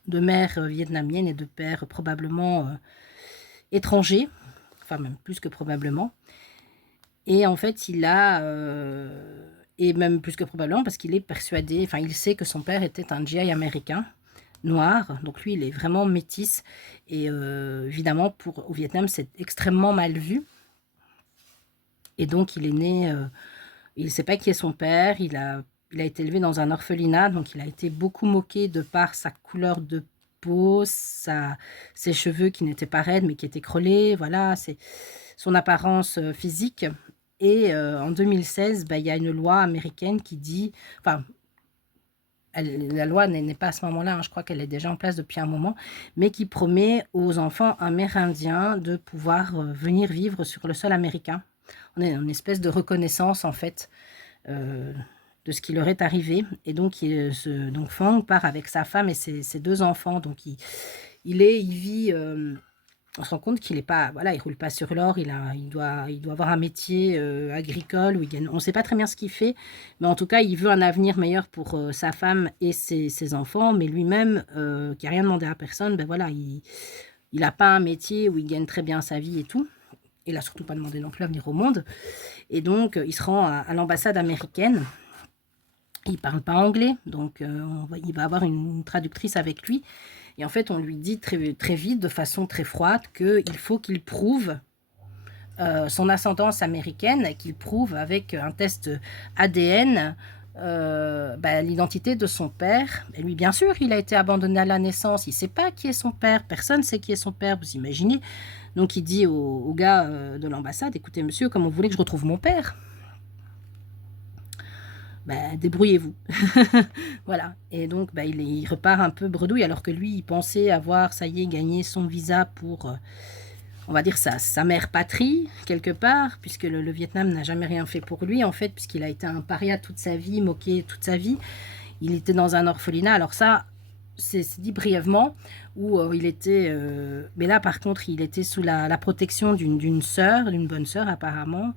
de mère vietnamienne et de père probablement étranger, enfin même plus que probablement. Et en fait, il a, et même plus que probablement parce qu'il est persuadé, enfin il sait que son père était un GI américain noir, donc lui il est vraiment métis, et évidemment au Vietnam c'est extrêmement mal vu. Et donc, il est né, il ne sait pas qui est son père, il a été élevé dans un orphelinat, donc il a été beaucoup moqué de par sa couleur de peau, ses cheveux qui n'étaient pas raides, mais qui étaient crôlés, voilà, c'est son apparence physique. Et en 2016, il y a une loi américaine qui dit, enfin, la loi n'est pas à ce moment-là, hein, je crois qu'elle est déjà en place depuis un moment, mais qui promet aux enfants amérindiens de pouvoir venir vivre sur le sol américain. On est une espèce de reconnaissance en fait de ce qui leur est arrivé. Et donc, donc Fang part avec sa femme et ses 2 enfants. Donc il vit, on se rend compte qu'il est pas, voilà, il roule pas sur l'or, il doit avoir un métier agricole où on ne sait pas très bien ce qu'il fait, mais en tout cas il veut un avenir meilleur pour sa femme et ses enfants, mais lui-même qui a rien demandé à personne, voilà, il n'a pas un métier où il gagne très bien sa vie et tout. Il n'a surtout pas demandé non plus à venir au monde. Et donc, il se rend à l'ambassade américaine. Il ne parle pas anglais, donc il va avoir une traductrice avec lui. Et en fait, on lui dit très, très vite, de façon très froide, qu'il faut qu'il prouve son ascendance américaine, qu'il prouve avec un test ADN l'identité de son père. Et lui, bien sûr, il a été abandonné à la naissance. Il ne sait pas qui est son père. Personne ne sait qui est son père, vous imaginez. Donc, il dit au gars de l'ambassade, écoutez, monsieur, comment vous voulez que je retrouve mon père ? Débrouillez-vous. Voilà. Et donc, il repart un peu bredouille, alors que lui, il pensait avoir, ça y est, gagné son visa pour, on va dire, sa mère patrie, quelque part, puisque le Vietnam n'a jamais rien fait pour lui, en fait, puisqu'il a été un paria toute sa vie, moqué toute sa vie. Il était dans un orphelinat. Alors ça, c'est dit brièvement, où il était... mais là, par contre, il était sous la protection d'une sœur, d'une bonne sœur, apparemment,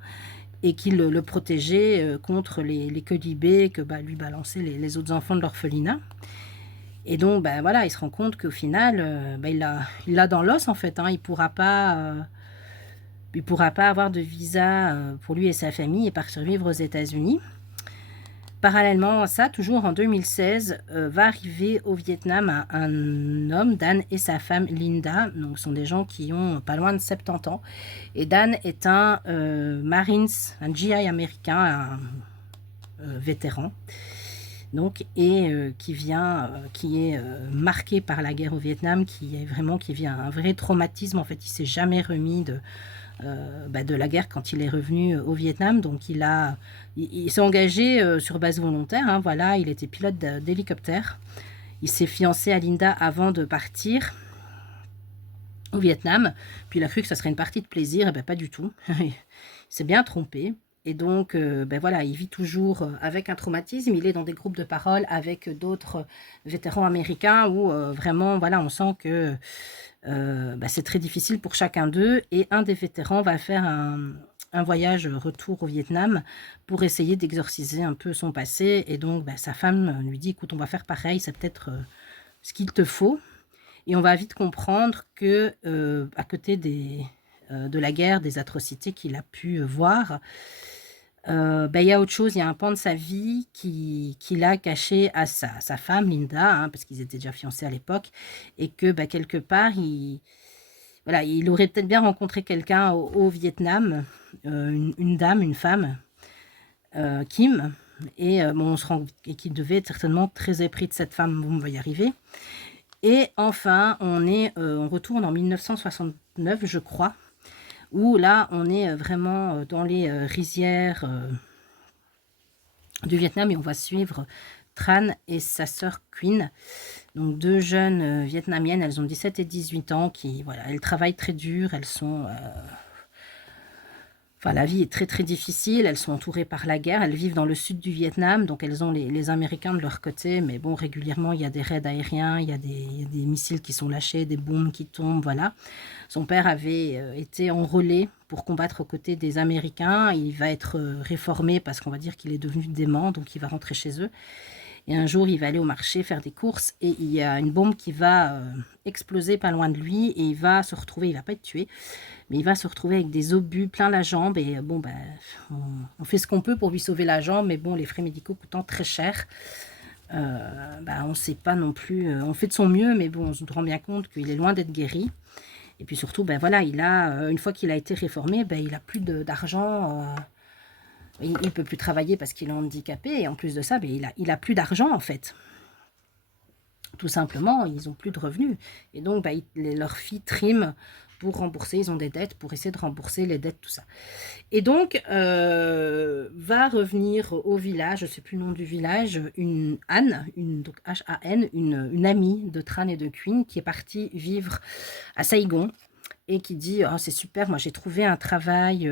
et qui le protégeait contre les quolibets que lui balançaient les autres enfants de l'orphelinat. Et donc, ben voilà, il se rend compte qu'au final, ben, il l'a dans l'os en fait, hein. Il pourra pas avoir de visa pour lui et sa famille et partir vivre aux États-Unis. Parallèlement à ça, toujours en 2016, va arriver au Vietnam un homme, Dan, et sa femme Linda. Donc, ce sont des gens qui ont pas loin de 70 ans. Et Dan est un Marines, un GI américain, un vétéran. Donc, et qui est marqué par la guerre au Vietnam, qui vit un vrai traumatisme. En fait, il s'est jamais remis de la guerre quand il est revenu au Vietnam. Donc il s'est engagé sur base volontaire, hein, voilà, il était pilote d'hélicoptère. Il s'est fiancé à Linda avant de partir au Vietnam. Puis il a cru que ça serait une partie de plaisir, et ben pas du tout. Il s'est bien trompé. Et donc, ben voilà, il vit toujours avec un traumatisme. Il est dans des groupes de parole avec d'autres vétérans américains où vraiment, voilà, on sent que bah, c'est très difficile pour chacun d'eux. Et un des vétérans va faire un voyage retour au Vietnam pour essayer d'exorciser un peu son passé. Et donc, bah, sa femme lui dit, écoute, on va faire pareil, c'est peut-être ce qu'il te faut. Et on va vite comprendre que, à côté de la guerre, des atrocités qu'il a pu voir, ben, il y a autre chose, il y a un pan de sa vie qu'il a caché à sa femme, Linda, hein, parce qu'ils étaient déjà fiancés à l'époque, et que ben, quelque part, voilà, il aurait peut-être bien rencontré quelqu'un au Vietnam, une dame, une femme, Kim, et bon, et qu'il devait être certainement très épris de cette femme, bon, on va y arriver. Et enfin, on retourne en 1969, je crois, où là, on est vraiment dans les rizières du Vietnam et on va suivre Tran et sa sœur Queen, donc deux jeunes vietnamiennes, elles ont 17 et 18 ans, voilà, elles travaillent très dur, elles sont... Enfin, la vie est très très difficile, elles sont entourées par la guerre, elles vivent dans le sud du Vietnam, donc elles ont les Américains de leur côté, mais bon, régulièrement, il y a des raids aériens, il y a des missiles qui sont lâchés, des bombes qui tombent, voilà. Son père avait été enrôlé pour combattre aux côtés des Américains, il va être réformé parce qu'on va dire qu'il est devenu dément, donc il va rentrer chez eux. Et un jour, il va aller au marché faire des courses et il y a une bombe qui va exploser pas loin de lui et il va se retrouver, il va pas être tué, mais il va se retrouver avec des obus plein la jambe et bon, ben, on fait ce qu'on peut pour lui sauver la jambe, mais bon, les frais médicaux coûtant très cher, ben, on ne sait pas non plus, on fait de son mieux, mais bon, on se rend bien compte qu'il est loin d'être guéri. Et puis surtout, ben voilà, une fois qu'il a été réformé, ben, il n'a plus d'argent. Il ne peut plus travailler parce qu'il est handicapé. Et en plus de ça, ben, il a plus d'argent en fait. Tout simplement, ils n'ont plus de revenus. Et donc, ben, leur fille trime pour rembourser. Ils ont des dettes pour essayer de rembourser les dettes, tout ça. Et donc, va revenir au village, je ne sais plus le nom du village, une Anne, donc H-A-N, une amie de Tran et de Queen qui est partie vivre à Saigon et qui dit oh, c'est super, moi j'ai trouvé un travail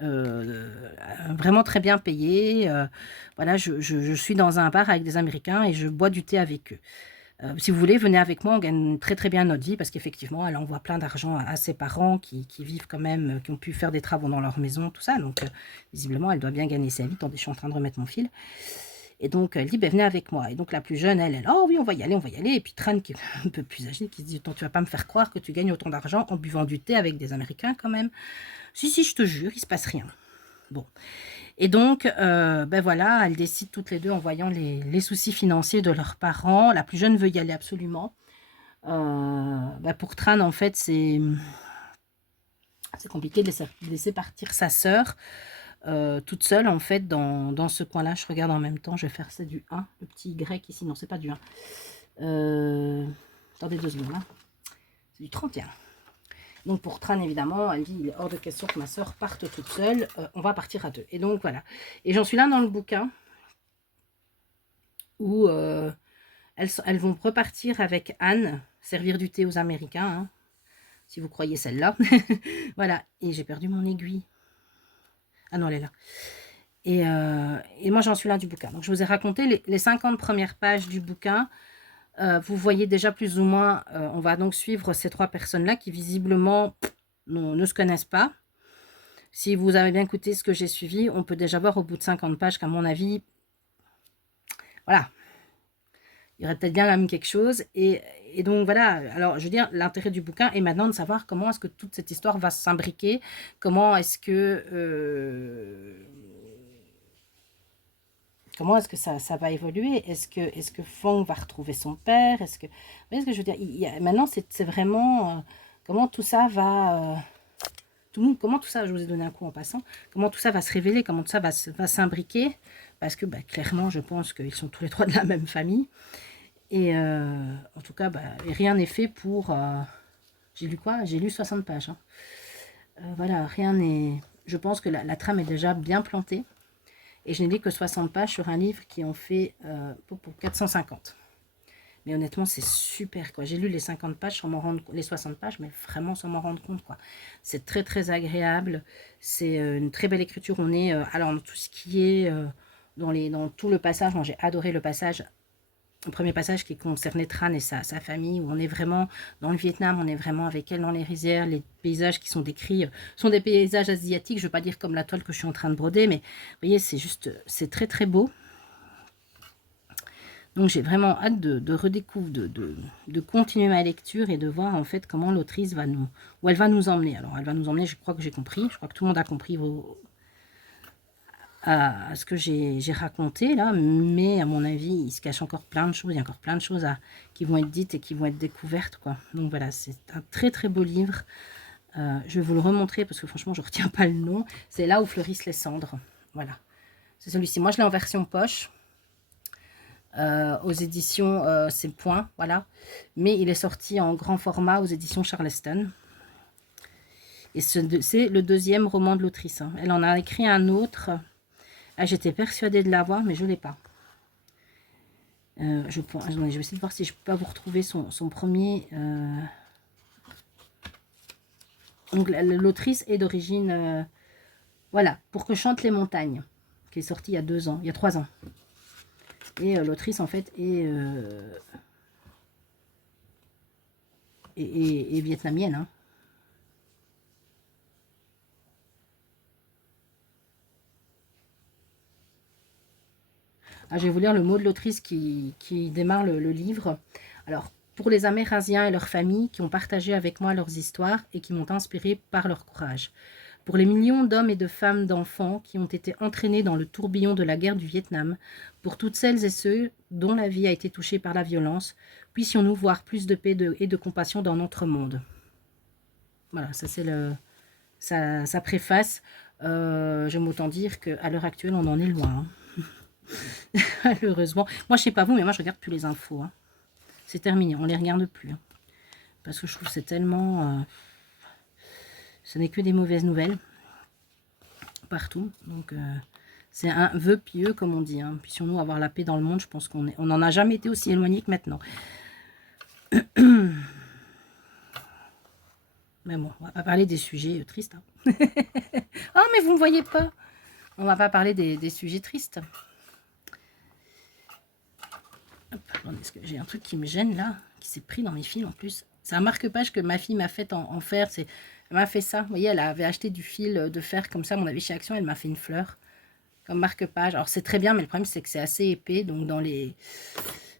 vraiment très bien payé. Voilà, je suis dans un bar avec des Américains et je bois du thé avec eux. Si vous voulez, venez avec moi, on gagne très très bien notre vie parce qu'effectivement, elle envoie plein d'argent à ses parents qui vivent quand même, qui ont pu faire des travaux dans leur maison, tout ça. Donc, visiblement, elle doit bien gagner sa vie. Attendez, je suis en train de remettre mon fil. Et donc, elle dit, ben, venez avec moi. Et donc, la plus jeune, oh oui, on va y aller, on va y aller. Et puis, Tran, qui est un peu plus âgée, qui se dit, attends, tu vas pas me faire croire que tu gagnes autant d'argent en buvant du thé avec des Américains quand même. Si, si, je te jure, il se passe rien. Bon. Et donc, ben voilà, elles décident toutes les deux en voyant les soucis financiers de leurs parents. La plus jeune veut y aller absolument. Ben pour Tran, en fait, c'est compliqué de laisser partir sa sœur toute seule, en fait, dans ce coin-là. Je regarde en même temps, je vais faire ça du 1, le petit Y ici. Non, c'est pas du 1. Attendez 2 secondes, là. C'est du 31. Donc pour Tran, évidemment, elle dit, il est hors de question que ma soeur parte toute seule, on va partir à deux. Et donc voilà. Et j'en suis là dans le bouquin où elles vont repartir avec Anne, servir du thé aux Américains, hein, si vous croyez celle-là. Voilà. Et j'ai perdu mon aiguille. Ah non, elle est là. Et moi, j'en suis là du bouquin. Donc je vous ai raconté les 50 premières pages du bouquin. Vous voyez déjà plus ou moins, on va donc suivre ces trois personnes-là qui visiblement ne se connaissent pas. Si vous avez bien écouté ce que j'ai suivi, on peut déjà voir au bout de 50 pages qu'à mon avis, voilà, il y aurait peut-être bien là même quelque chose. Et donc voilà, alors je veux dire, l'intérêt du bouquin est maintenant de savoir comment est-ce que toute cette histoire va s'imbriquer, comment est-ce que ça va évoluer. Est-ce que Fong va retrouver son père? Vous voyez ce que je veux dire? Maintenant, c'est vraiment comment tout ça va... comment tout ça, je vous ai donné un coup en passant, comment tout ça va se révéler, comment tout ça va s'imbriquer, parce que bah, clairement, je pense qu'ils sont tous les trois de la même famille. Et en tout cas, bah, rien n'est fait pour... j'ai lu quoi? J'ai lu 60 pages. Hein. Voilà, rien n'est... Je pense que la trame est déjà bien plantée. Et je n'ai lu que 60 pages sur un livre qui en fait pour 450. Mais honnêtement, c'est super, quoi. J'ai lu les 50 pages sans m'en rendre compte, les 60 pages, mais vraiment sans m'en rendre compte, quoi. C'est très, très agréable. C'est une très belle écriture. On est, alors, dans tout ce qui est, dans tout le passage, moi, j'ai adoré le passage, le premier passage qui concernait Tran et sa famille, où on est vraiment dans le Vietnam, on est vraiment avec elle dans les rizières. Les paysages qui sont décrits sont des paysages asiatiques. Je ne veux pas dire comme la toile que je suis en train de broder, mais vous voyez, c'est très, très beau. Donc j'ai vraiment hâte de redécouvrir, de continuer ma lecture et de voir en fait comment l'autrice où elle va nous emmener. Alors elle va nous emmener, je crois que j'ai compris, je crois que tout le monde a compris à ce que j'ai raconté là, mais à mon avis il se cache encore plein de choses, il y a encore plein de choses qui vont être dites et qui vont être découvertes, quoi. Donc voilà, c'est un très très beau livre. Je vais vous le remontrer parce que franchement je ne retiens pas le nom. C'est Là où fleurissent les cendres. Voilà, c'est celui-ci. Moi je l'ai en version poche. Aux éditions C'est Point, voilà. Mais il est sorti en grand format aux éditions Charleston. Et c'est le deuxième roman de l'autrice. Hein. Elle en a écrit un autre. Ah, j'étais persuadée de l'avoir, mais je ne l'ai pas. Je vais essayer de voir si je peux pas vous retrouver son premier. Donc l'autrice est d'origine... voilà, Pour que chantent les montagnes, qui est sorti il y a 2 ans, il y a 3 ans. Et l'autrice, en fait, est vietnamienne. Hein. Ah, je vais vous lire le mot de l'autrice qui démarre le livre. Alors, pour les Amérindiens et leurs familles qui ont partagé avec moi leurs histoires et qui m'ont inspiré par leur courage. Pour les millions d'hommes et de femmes, d'enfants qui ont été entraînés dans le tourbillon de la guerre du Vietnam, pour toutes celles et ceux dont la vie a été touchée par la violence, puissions-nous voir plus de paix et de compassion dans notre monde. Voilà, ça c'est sa préface. J'aime autant dire qu'à l'heure actuelle, on en est loin. Hein. Malheureusement. Moi, je sais pas vous, mais moi, je regarde plus les infos. Hein. C'est terminé, on les regarde plus. Hein. Parce que je trouve que c'est tellement... ce n'est que des mauvaises nouvelles. Partout. Donc, c'est un vœu pieux, comme on dit. Hein. Puissions-nous avoir la paix dans le monde. Je pense qu'on n'en a jamais été aussi éloigné que maintenant. Mais bon, on va pas parler des sujets tristes. Hein. Oh, mais vous ne me voyez pas. On va pas parler des sujets tristes. Attendez, est-ce que j'ai un truc qui me gêne là, qui s'est pris dans mes fils en plus. C'est un marque-page que ma fille m'a fait en fer. Elle m'a fait ça. Vous voyez, elle avait acheté du fil de fer comme ça, mon avis chez Action, elle m'a fait une fleur comme marque-page. Alors c'est très bien, mais le problème c'est que c'est assez épais. Donc dans les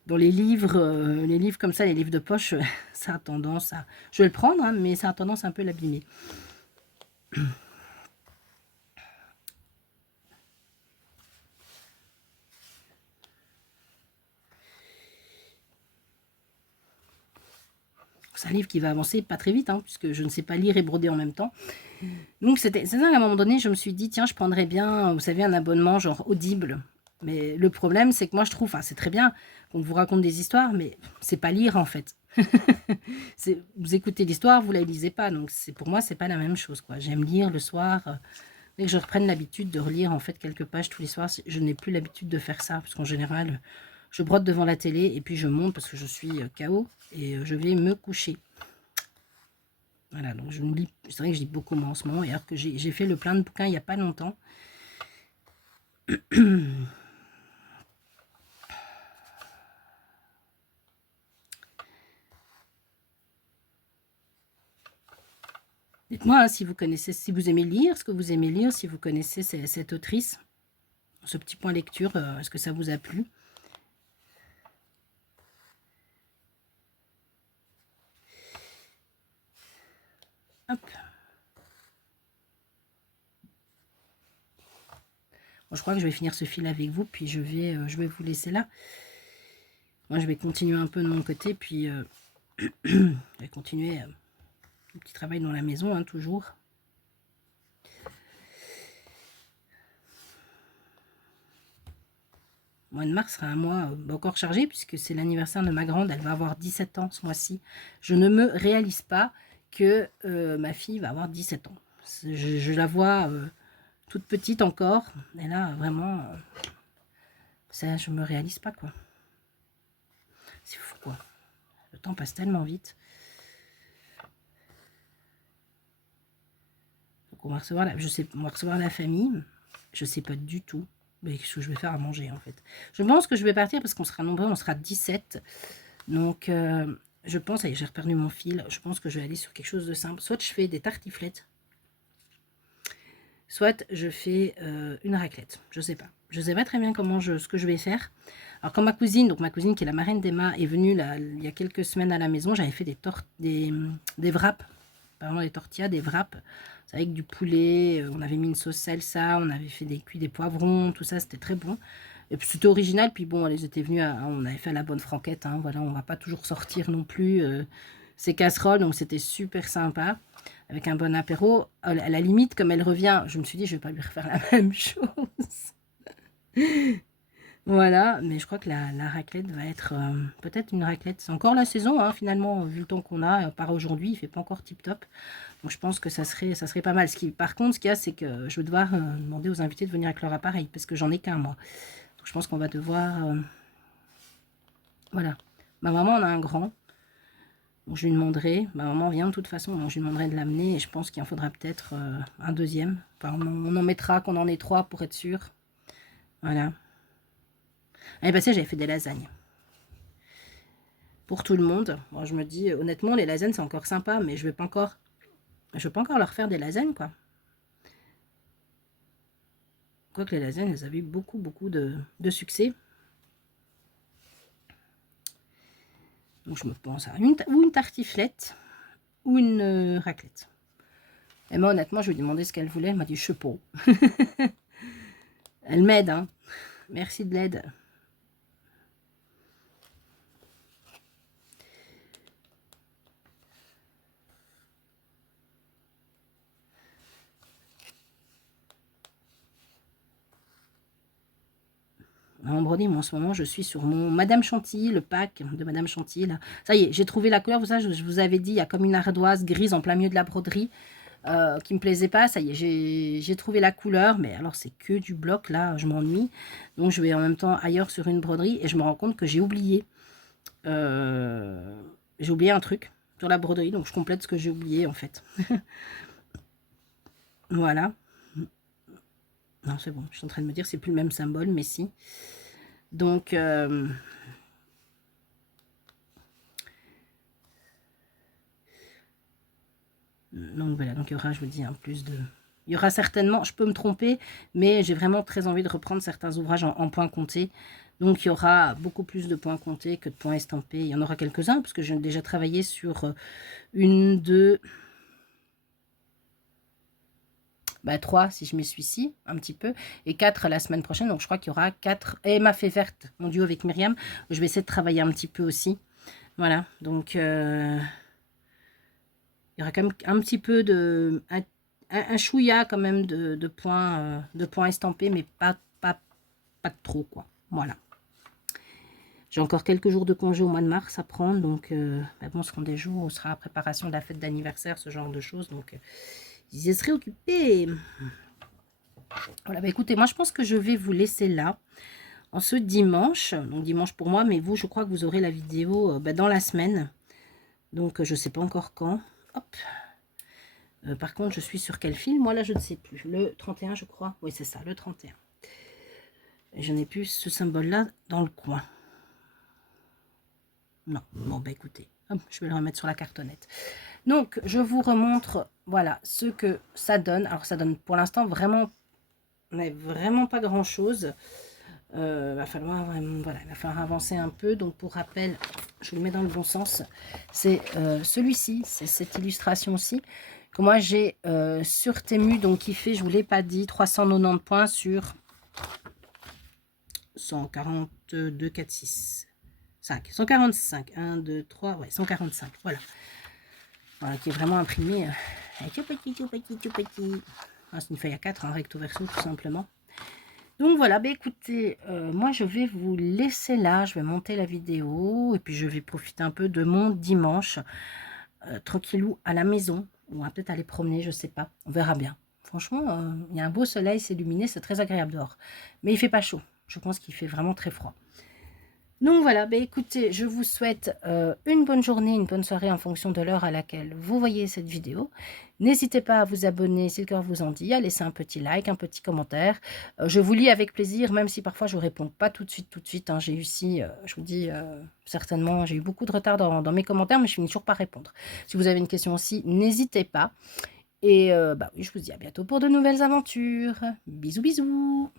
livres comme ça, les livres de poche, ça a tendance à... Je vais le prendre, hein, mais ça a tendance à un peu l'abîmer. C'est un livre qui va avancer pas très vite, hein, puisque je ne sais pas lire et broder en même temps. Donc c'est ça qu'à un moment donné, je me suis dit, tiens, je prendrais bien, vous savez, un abonnement genre Audible. Mais le problème, c'est que moi, je trouve, enfin, c'est très bien qu'on vous raconte des histoires, mais c'est pas lire, en fait. Vous écoutez l'histoire, vous la lisez pas. Donc pour moi, c'est pas la même chose, quoi. J'aime lire le soir. Dès que je reprenne l'habitude de relire, en fait, quelques pages tous les soirs, je n'ai plus l'habitude de faire ça, parce qu'en général... Je brode devant la télé et puis je monte parce que je suis KO et je vais me coucher. Voilà, donc je ne lis, c'est vrai que je lis beaucoup moins en ce moment, et alors que j'ai fait le plein de bouquins il n'y a pas longtemps. Dites-moi hein, si vous connaissez, si vous aimez lire, ce que vous aimez lire, si vous connaissez cette autrice. Ce petit point lecture, est-ce que ça vous a plu? Hop. Bon, je crois que je vais finir ce fil avec vous, puis je vais vous laisser là. Moi, je vais continuer un peu de mon côté, puis je vais continuer le petit travail dans la maison, hein, toujours. Le mois de mars sera un mois encore chargé, puisque c'est l'anniversaire de ma grande. Elle va avoir 17 ans ce mois-ci. Je ne me réalise pas que ma fille va avoir 17 ans. Je la vois toute petite encore. Et là, vraiment, ça, je me réalise pas, quoi. C'est fou, quoi. Le temps passe tellement vite. Donc on va recevoir on va recevoir la famille. Je sais pas du tout ce que je vais faire à manger, en fait. Je pense que je vais partir parce qu'on sera nombreux, on sera 17. Donc, je pense, j'ai reperdu mon fil, je pense que je vais aller sur quelque chose de simple. Soit je fais des tartiflettes, soit je fais une raclette. Je sais pas. Je sais pas très bien ce que je vais faire. Alors, quand ma cousine qui est la marraine d'Emma, est venue là, il y a quelques semaines à la maison, j'avais fait des wraps, pardon, des tortillas, des wraps, avec du poulet, on avait mis une sauce salsa, on avait fait cuit des poivrons, tout ça, c'était très bon. Et puis c'était original, puis bon, elles étaient venues, on avait fait à la bonne franquette, hein, voilà, on va pas toujours sortir non plus ces casseroles, donc c'était super sympa, avec un bon apéro. À la limite, comme elle revient, je me suis dit, je vais pas lui refaire la même chose. Voilà, mais je crois que la raclette va être peut-être une raclette. C'est encore la saison, hein, finalement, vu le temps qu'on a, par aujourd'hui, il fait pas encore tip-top. Donc je pense que ça serait pas mal. Par contre, ce qu'il y a, c'est que je vais devoir demander aux invités de venir avec leur appareil, parce que j'en ai qu'un, moi. Donc je pense qu'on va devoir... voilà. Ma maman en a un grand. Donc je lui demanderai... Ma maman vient de toute façon, donc je lui demanderai de l'amener, et je pense qu'il en faudra peut-être un deuxième. Enfin, on en mettra qu'on en ait 3 pour être sûr. Voilà. L'année passée, j'avais fait des lasagnes. Pour tout le monde. Bon, je me dis, honnêtement, les lasagnes, c'est encore sympa, mais je vais pas encore leur faire des lasagnes, quoi. Quoique les lasagnes, elles avaient eu beaucoup de succès. Donc je me pense à une tartiflette ou une raclette. Et moi, honnêtement, je lui ai demandé ce qu'elle voulait. Elle m'a dit, je sais pas. Elle m'aide, hein. Merci de l'aide. En broderie, moi, en ce moment, je suis sur mon Madame Chantilly, le pack de Madame Chantilly. Là. Ça y est, j'ai trouvé la couleur. Ça, je vous avais dit, il y a comme une ardoise grise en plein milieu de la broderie qui me plaisait pas. Ça y est, j'ai trouvé la couleur. Mais alors, c'est que du bloc. Là, je m'ennuie. Donc, je vais en même temps ailleurs sur une broderie. Et je me rends compte que j'ai oublié. J'ai oublié un truc sur la broderie. Donc, je complète ce que j'ai oublié, en fait. Voilà. Non, c'est bon. Je suis en train de me dire, c'est plus le même symbole, mais si. Donc, voilà, donc il y aura, je vous dis, un plus de... Il y aura certainement, je peux me tromper, mais j'ai vraiment très envie de reprendre certains ouvrages en points comptés. Donc il y aura beaucoup plus de points comptés que de points estampés. Il y en aura quelques-uns, parce que j'ai déjà travaillé sur une, deux... 3 si je mets celui-ci, un petit peu, et 4 la semaine prochaine. Donc je crois qu'il y aura 4. Et ma fée verte, mon duo avec Myriam, je vais essayer de travailler un petit peu aussi. Voilà, donc il y aura quand même un petit peu de... Un chouïa quand même de points estampés, mais pas de trop, quoi. Voilà. J'ai encore quelques jours de congé au mois de mars à prendre, donc bon, ce seront des jours où on sera à préparation de la fête d'anniversaire, ce genre de choses, donc ils y seraient occupés. Voilà, écoutez, moi je pense que je vais vous laisser là, en ce dimanche, donc dimanche pour moi, mais vous, je crois que vous aurez la vidéo dans la semaine, donc je ne sais pas encore quand. Hop. Par contre, je suis sur quel film? Moi, là, je ne sais plus. Le 31, je crois. Oui, c'est ça, le 31. Et je n'ai plus ce symbole-là dans le coin. Non. Bon, bah écoutez, hop, je vais le remettre sur la cartonnette. Donc, je vous remontre, voilà, ce que ça donne. Alors, ça donne pour l'instant vraiment, mais vraiment pas grand-chose. Va falloir vraiment, voilà, il va falloir avancer un peu. Donc, pour rappel, je le mets dans le bon sens. C'est celui-ci, c'est cette illustration-ci. que moi j'ai sur Temu, donc qui fait, je vous l'ai pas dit, 390 points sur 142, 4, 6, 5, 145, 1, 2, 3, ouais, 145, voilà. Voilà, qui est vraiment imprimé tout petit, tout petit, tout petit. Ah, c'est une feuille A4, hein, recto verso, tout simplement. Donc voilà, bah écoutez, moi je vais vous laisser là, je vais monter la vidéo, et puis je vais profiter un peu de mon dimanche, tranquillou à la maison, ou peut-être aller promener, je sais pas, on verra bien. Franchement, il y a un beau soleil, c'est illuminé, c'est très agréable dehors. Mais il fait pas chaud, je pense qu'il fait vraiment très froid. Donc voilà, bah écoutez, je vous souhaite une bonne journée, une bonne soirée en fonction de l'heure à laquelle vous voyez cette vidéo. N'hésitez pas à vous abonner si le cœur vous en dit, à laisser un petit like, un petit commentaire. Je vous lis avec plaisir, même si parfois je ne réponds pas tout de suite. Hein. J'ai eu je vous dis, certainement, j'ai eu beaucoup de retard dans mes commentaires, mais je finis toujours par répondre. Si vous avez une question aussi, n'hésitez pas. Et bah oui, je vous dis à bientôt pour de nouvelles aventures. Bisous, bisous.